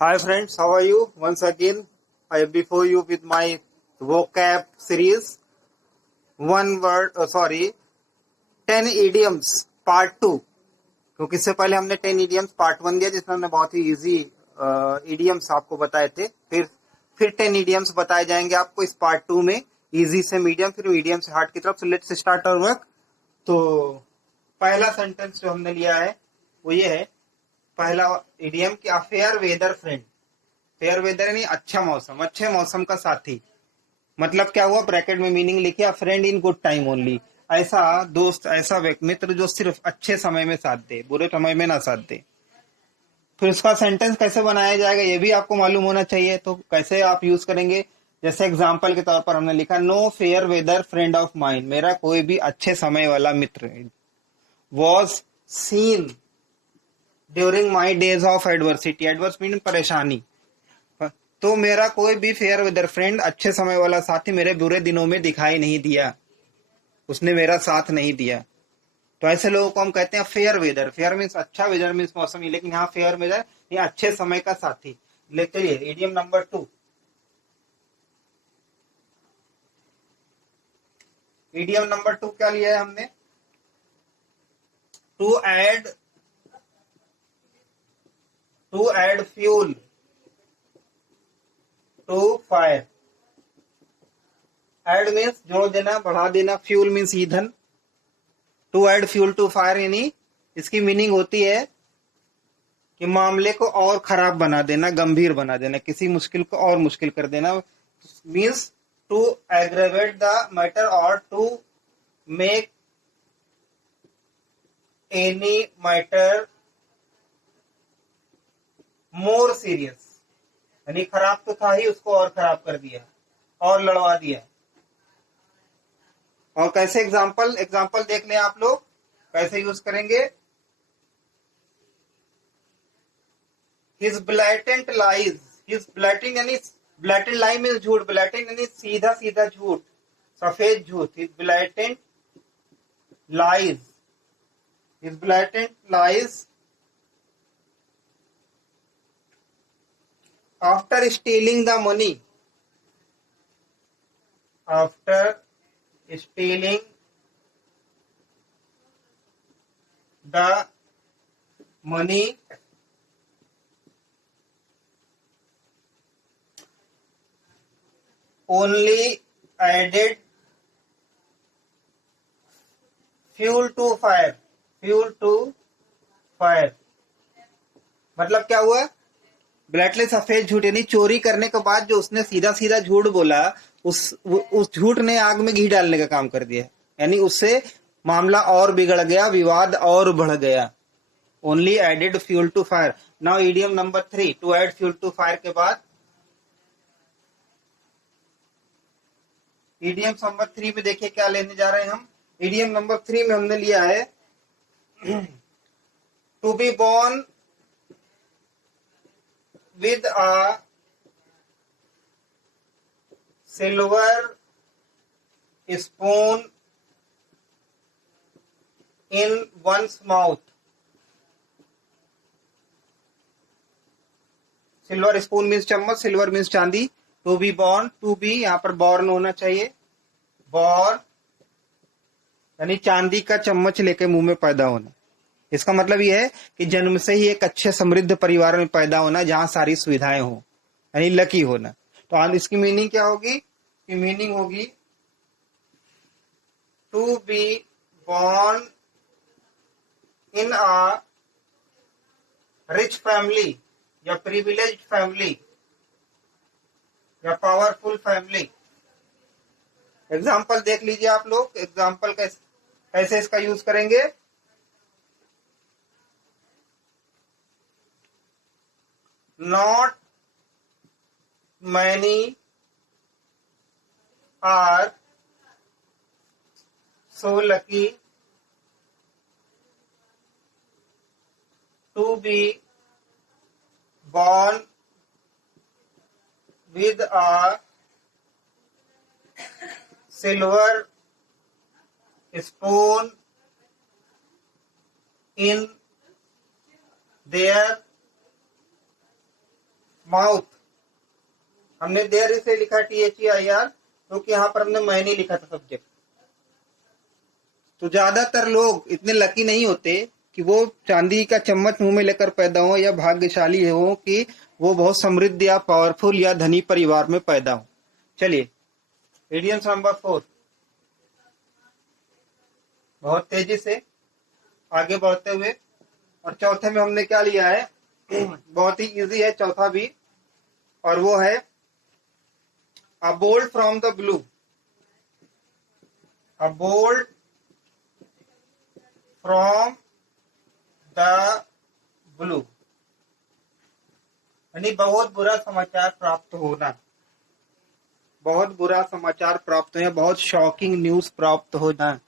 Hi friends, how are you? Once again, I am before you with my vocab series. One word, 10 idioms part 2. क्योंकि इससे पहले हमने 10 idioms part 1 दिया जिसमें हमने बहुत ही इजी idioms आपको बताए थे. फिर 10 idioms बताए जाएंगे आपको इस part 2 में, इजी से मीडियम, फिर मीडियम से हार्ड की तरफ. So let's start our work. तो पहला सेंटेंस जो हमने लिया है वो ये है, पहला इडियम कि a fair weather friend. Fair weather यानी अच्छा मौसम, अच्छे मौसम का साथी. मतलब क्या हुआ, ब्रैकेट में मीनिंग लिखिए, friend in good time only. ऐसा दोस्त, ऐसा मित्र जो सिर्फ अच्छे समय में साथ दे, बुरे समय में ना साथ दे. फिर उसका सेंटेंस कैसे बनाया जाएगा ये भी आपको मालूम होना चाहिए. तो कैसे आप यूज करेंगे, जैसे एग्जाम्पल के तौर पर हमने लिखा, no fair weather friend of mine, मेरा कोई भी अच्छे समय वाला मित्र was seen during my days of adversity. Adverse mean परेशानी. तो मेरा कोई भी फेयर वेदर फ्रेंड, अच्छे समय वाला साथी, मेरे बुरे दिनों में दिखाई नहीं दिया, उसने मेरा साथ नहीं दिया. तो ऐसे लोगों को हम कहते हैं फेयर वेदर. फेयर मीन्स अच्छा, वेदर मीन्स मौसम, लेकिन यहाँ फेयर वेदर ये अच्छे समय का साथी. ले चलिए इडियम नंबर 2. इडियम नंबर 2 क्या लिया है हमने, to add fuel to fire. Add means जोड़ देना, बढ़ा देना. फ्यूल मीन्स ईंधन. To add fuel to fire यानी इसकी मीनिंग होती है कि मामले को और खराब बना देना, गंभीर बना देना, किसी मुश्किल को और मुश्किल कर देना. Means to aggravate the matter और to make any matter more serious. यानी खराब तो था ही, उसको और खराब कर दिया और लड़वा दिया. और कैसे, एग्जाम्पल देख लें आप लोग कैसे यूज करेंगे. His blatant lies. His blatant यानी ब्लैटेंट लाई मीन्स झूठ. ब्लैटेंट यानी सीधा सीधा झूठ, सफेद झूठ. His blatant lies. His blatant lies after stealing the money. After stealing the money only added fuel to fire. Fuel to fire मतलब क्या हुआ, ब्लैटले सफेद झूठ यानी चोरी करने के बाद जो उसने सीधा सीधा झूठ बोला, उस झूठ ने आग में घी डालने का काम कर दिया. यानी उससे मामला और बिगड़ गया, विवाद और बढ़ गया. Only added fuel to fire. Now idiom number 3, to add fuel to fire के बाद इडियम नंबर 3 में देखिए क्या लेने जा रहे हैं हम. इडियम नंबर 3 में हमने लिया है to be born with a silver spoon in one's mouth. Silver spoon means चम्मच, सिल्वर मीन्स चांदी. To be born, to be यहां पर बॉर्न होना चाहिए. बॉर्न यानी चांदी का चम्मच लेके मुंह में पैदा होना. इसका मतलब यह है कि जन्म से ही एक अच्छे समृद्ध परिवार में पैदा होना जहां सारी सुविधाएं हो, यानी लकी होना. तो इसकी मीनिंग क्या होगी, कि मीनिंग होगी to be born in a rich family या प्रिविलेज्ड फैमिली या पावरफुल फैमिली. एग्जाम्पल देख लीजिए आप लोग. एग्जाम्पल कैसे इसका यूज करेंगे. Not many are so lucky to be born with a silver spoon in their mouth, हमने देयर इसे लिखा THEIR, क्योंकि यहाँ पर हमने मैं नहीं लिखा था सब्जेक्ट। तो ज्यादातर लोग इतने लकी नहीं होते कि वो चांदी का चम्मच मुंह में लेकर पैदा हो, या भाग्यशाली हो कि वो बहुत समृद्ध या पावरफुल या धनी परिवार में पैदा हो। चलिए, इडियम्स नंबर 4, बहुत तेजी से आगे बढ़ते हुए। और चौथे में हमने क्या लिया है, बहुत ही इजी है चौथा भी, और वो है अ bolt from the blue. A bolt from the blue, यानी बहुत बुरा समाचार प्राप्त होना, बहुत बुरा समाचार प्राप्त हो, बहुत शॉकिंग न्यूज प्राप्त होना,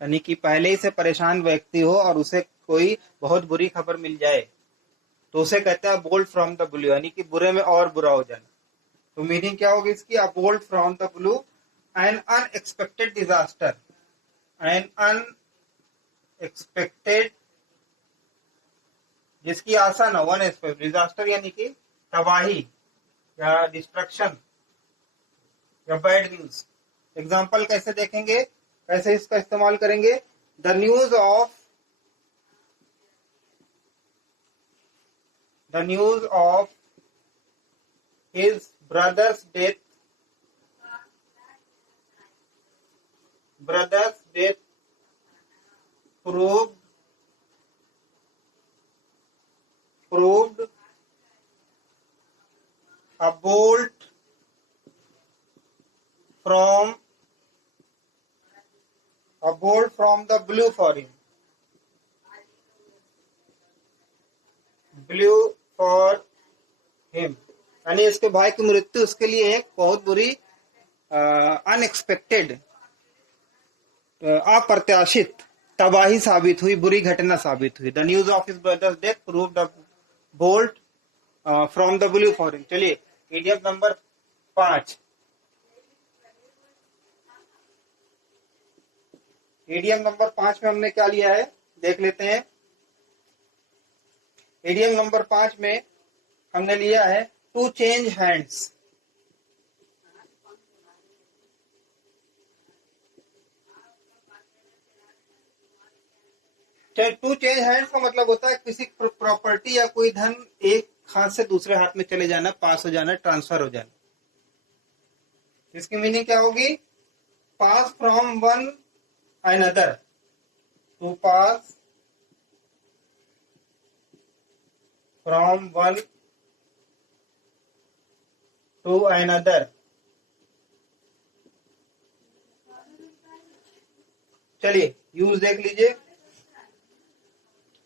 यानी कि पहले ही से परेशान व्यक्ति हो और उसे कोई बहुत बुरी खबर मिल जाए, तो उसे कहते हैं बोल्ट फ्रॉम द ब्लू, यानी कि बुरे में और बुरा हो जाना। तो मीनिंग क्या होगी इसकी, अ bolt from the blue, N unexpected disaster, N unexpected, जिसकी आशा न, वन एक्सपेक्ट, डिजास्टर यानी कि तबाही या डिस्ट्रक्शन या बैड न्यूज। एग्जाम्पल कैसे देखेंगे, कैसे इसका इस्तेमाल करेंगे, the news of his brother's death proved a bolt from the blue for him. Blue for him, यानी इसके भाई की मृत्यु उसके लिए एक बहुत बुरी, अनएक्सपेक्टेड, अप्रत्याशित तबाही साबित हुई, बुरी घटना साबित हुई। The news of his brothers death proved the bolt from the blue for him. चलिए, इडियम नंबर 5। इडियम नंबर 5 में हमने क्या लिया है, देख लेते हैं। इडियम नंबर 5 में हमने लिया है to change hands. To change hands का मतलब होता है किसी प्रॉपर्टी या कोई धन एक हाथ से दूसरे हाथ में चले जाना, पास हो जाना, ट्रांसफर हो जाना। इसकी मीनिंग क्या होगी, pass from one another, to pass from one to another. चलिए, यूज देख लीजिए।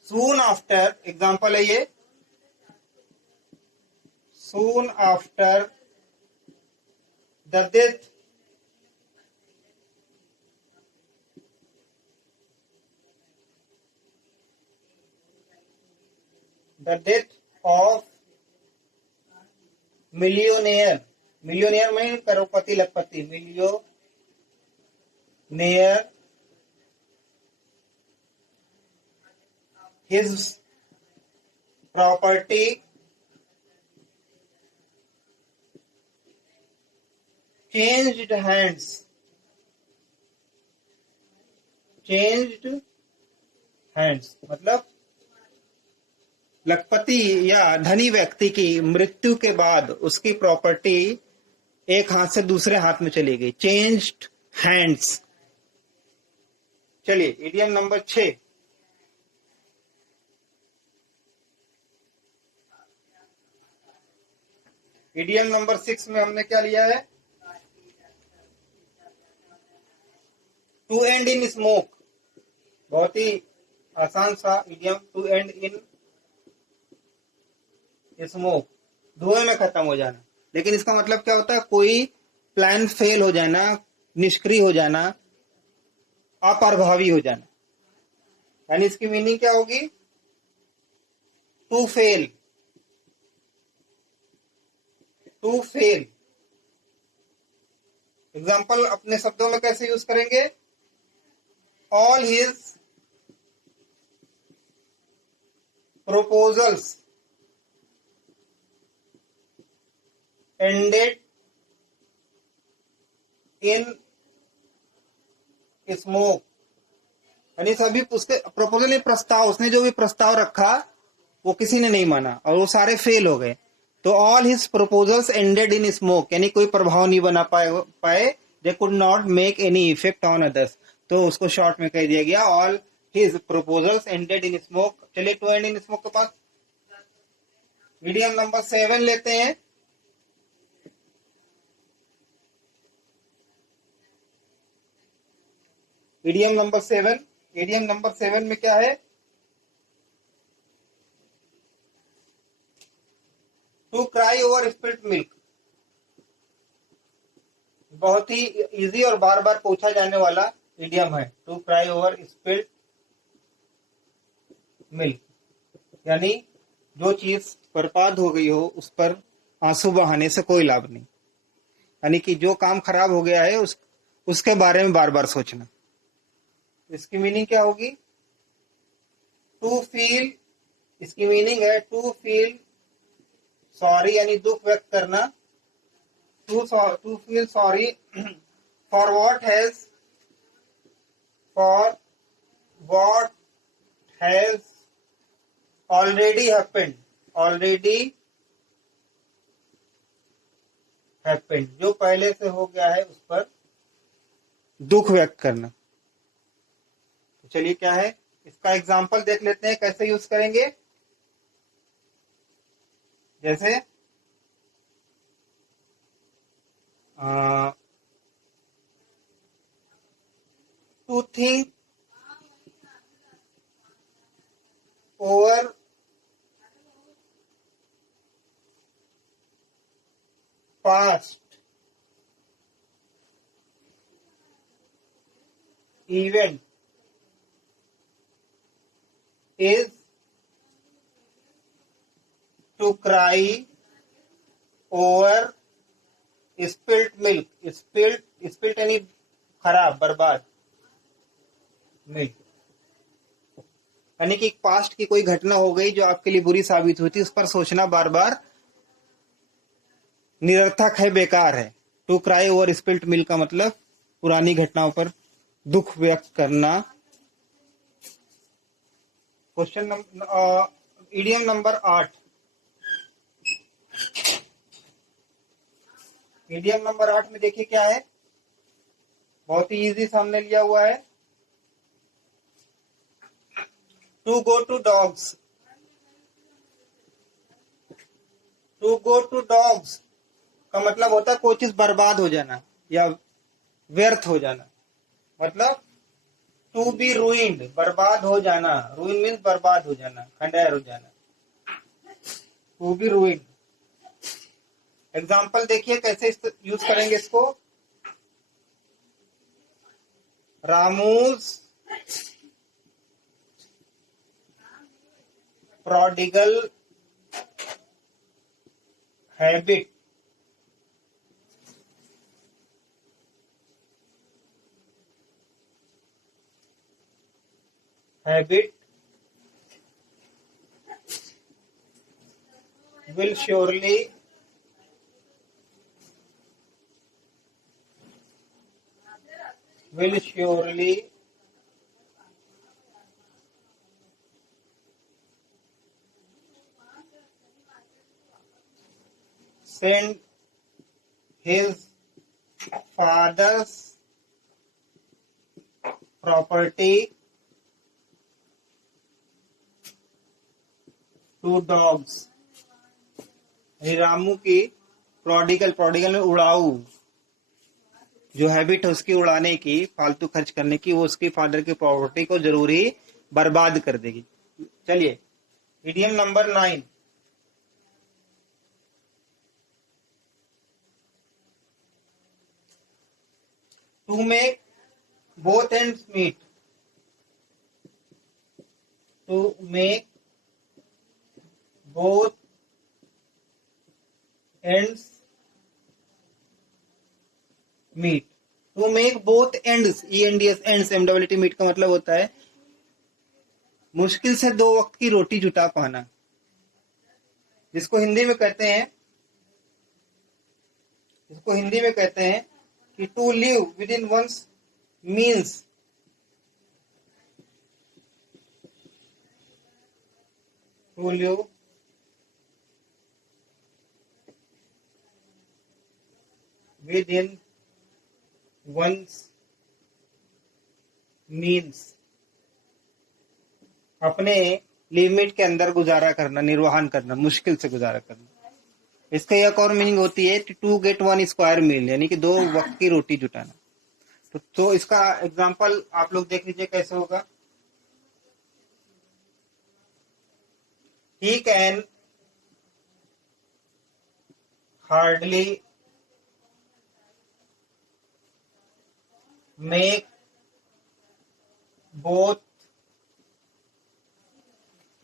सून आफ्टर, एग्जाम्पल है ये, soon after the death of millionaire, millionaire में करोड़पति लखपति, मिलियोनेयर, his property changed hands, मतलब लखपति या धनी व्यक्ति की मृत्यु के बाद उसकी प्रॉपर्टी एक हाथ से दूसरे हाथ में चली गई, चेंज्ड हैंड्स। चलिए, इडियम नंबर 6। इडियम नंबर 6 में हमने क्या लिया है, टू एंड इन स्मोक। बहुत ही आसान सा idiom, to end in smoke, धुएं में खत्म हो जाना। लेकिन इसका मतलब क्या होता है, कोई प्लान फेल हो जाना, निष्क्रिय हो जाना, अप्रभावी हो जाना। यानी इसकी मीनिंग क्या होगी, to fail, to fail. Example अपने शब्दों में कैसे यूज करेंगे, all his proposals ended in smoke, यानी सभी उसके प्रपोजल में प्रस्ताव, उसने जो भी प्रस्ताव रखा वो किसी ने नहीं माना और वो सारे फेल हो गए। तो all his proposals ended in smoke, यानी कोई प्रभाव नहीं बना पाए they could not make any effect on others. तो उसको शॉर्ट में कह दिया गया all his proposals ended in smoke. चलिए टू एंड इन स्मोक के पास मीडियम नंबर 7 लेते हैं। मीडियम नंबर 7, मीडियम नंबर 7 में क्या है? To cry over spilt milk. बहुत ही इजी और बार बार पूछा जाने वाला इडियम है, to cry over spilt milk, यानी जो चीज बर्बाद हो गई हो उस पर आंसू बहाने से कोई लाभ नहीं, यानी कि जो काम खराब हो गया है उसके बारे में बार बार सोचना। इसकी मीनिंग क्या होगी? टू फील, इसकी मीनिंग है टू फील सॉरी, यानी दुख व्यक्त करना। To feel sorry for what has already happened, जो पहले से हो गया है उस पर दुख व्यक्त करना। तो चलिए क्या है इसका एग्जाम्पल देख लेते हैं कैसे यूज करेंगे। जैसे to think over past event is to cry over spilt milk, spilt यानी खराब बर्बाद मिल्क, यानी कि पास्ट की कोई घटना हो गई जो आपके लिए बुरी साबित हुई थी, उस पर सोचना बार बार निरर्थक है, बेकार है। To cry over spilt milk का मतलब पुरानी घटनाओं पर दुख व्यक्त करना। Question idiom number 8, idiom number 8 में देखिए क्या है, बहुत ही इजी सामने लिया हुआ है। To go to dogs, to go to dogs का मतलब होता है कोई चीज बर्बाद हो जाना या व्यर्थ हो जाना, मतलब टू बी रूइंड, बर्बाद हो जाना, रूइन मीन्स बर्बाद हो जाना, खंडहर हो जाना, टू बी रूइंड। एग्जाम्पल देखिए कैसे यूज करेंगे इसको। Ramu's prodigal habit, will surely send his father's property to dogs। Ramu की प्रोडिगल में उड़ाऊ जो हैबिट है उसकी उड़ाने की, फालतू खर्च करने की, वो उसकी फादर की प्रॉपर्टी को जरूर ही बर्बाद कर देगी। चलिए idiom number 9, to make both ends meet, to make both ends meet, to make both ends, ENDS ends, MWT meet का मतलब होता है मुश्किल से 2 वक्त की रोटी जुटा पाना, जिसको हिंदी में कहते हैं इसको हिंदी में कहते हैं कि to live within one's means. To live within one's means, अपने लिमिट के अंदर गुजारा करना, निर्वहन करना, मुश्किल से गुजारा करना। इसका एक और मीनिंग होती है टू गेट वन स्क्वायर मील, यानी कि 2 वक्त की रोटी जुटाना। तो इसका एग्जांपल आप लोग देख लीजिए कैसे होगा। He can hardly make both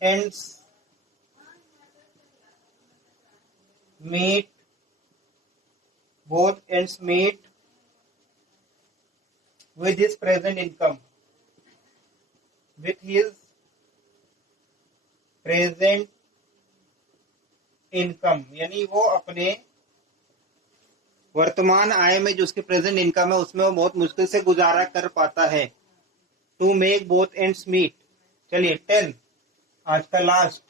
ends meet with his present income, with his present income, यानी वो अपने वर्तमान आय में जो उसकी प्रेजेंट इनकम है उसमें वो बहुत मुश्किल से गुजारा कर पाता है। To make both ends meet. चलिए 10 आज का लास्ट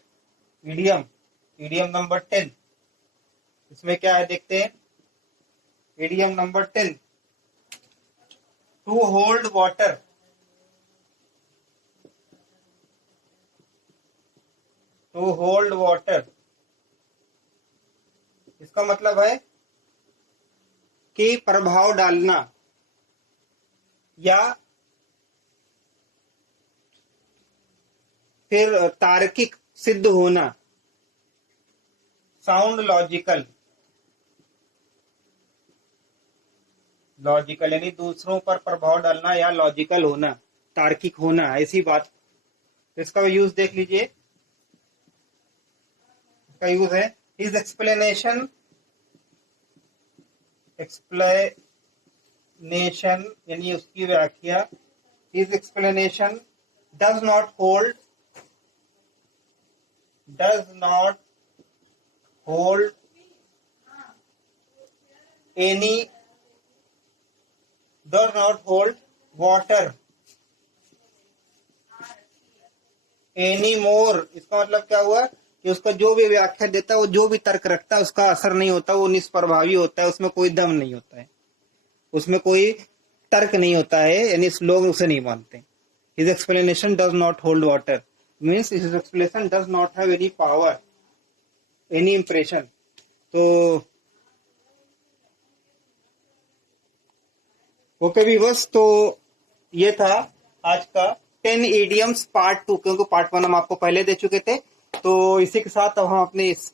इडियम, इडियम नंबर 10। इसमें क्या है देखते हैं। Idiom number 10, to hold water. To hold water, इसका मतलब है कि प्रभाव डालना या फिर तार्किक सिद्ध होना। साउंड लॉजिकल, लॉजिकल यानी दूसरों पर प्रभाव डालना या लॉजिकल होना, तार्किक होना, ऐसी बात। इसका यूज देख लीजिए। इसका यूज है हिज एक्सप्लेनेशन, एक्सप्लेनेशन यानी उसकी व्याख्या। His explanation does not hold water any more। इसका मतलब क्या हुआ कि उसका जो भी व्याख्या देता है, वो जो भी तर्क रखता है, उसका असर नहीं होता, वो निष्प्रभावी होता है, उसमें कोई दम नहीं होता है, उसमें कोई तर्क नहीं होता है, यानी लोग उसे नहीं मानते। His explanation does not hold water means his explanation does not have any power, any impression. तो ओके व्यूअर्स, तो ये था आज का 10 इडियम्स पार्ट 2, क्योंकि पार्ट 1 हम आपको पहले दे चुके थे। तो इसी के साथ अब हम अपने इस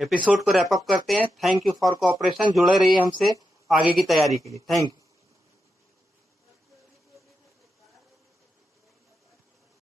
एपिसोड को रैप अप करते हैं। Thank you for cooperation. जुड़े रहिए हमसे आगे की तैयारी के लिए। Thank you.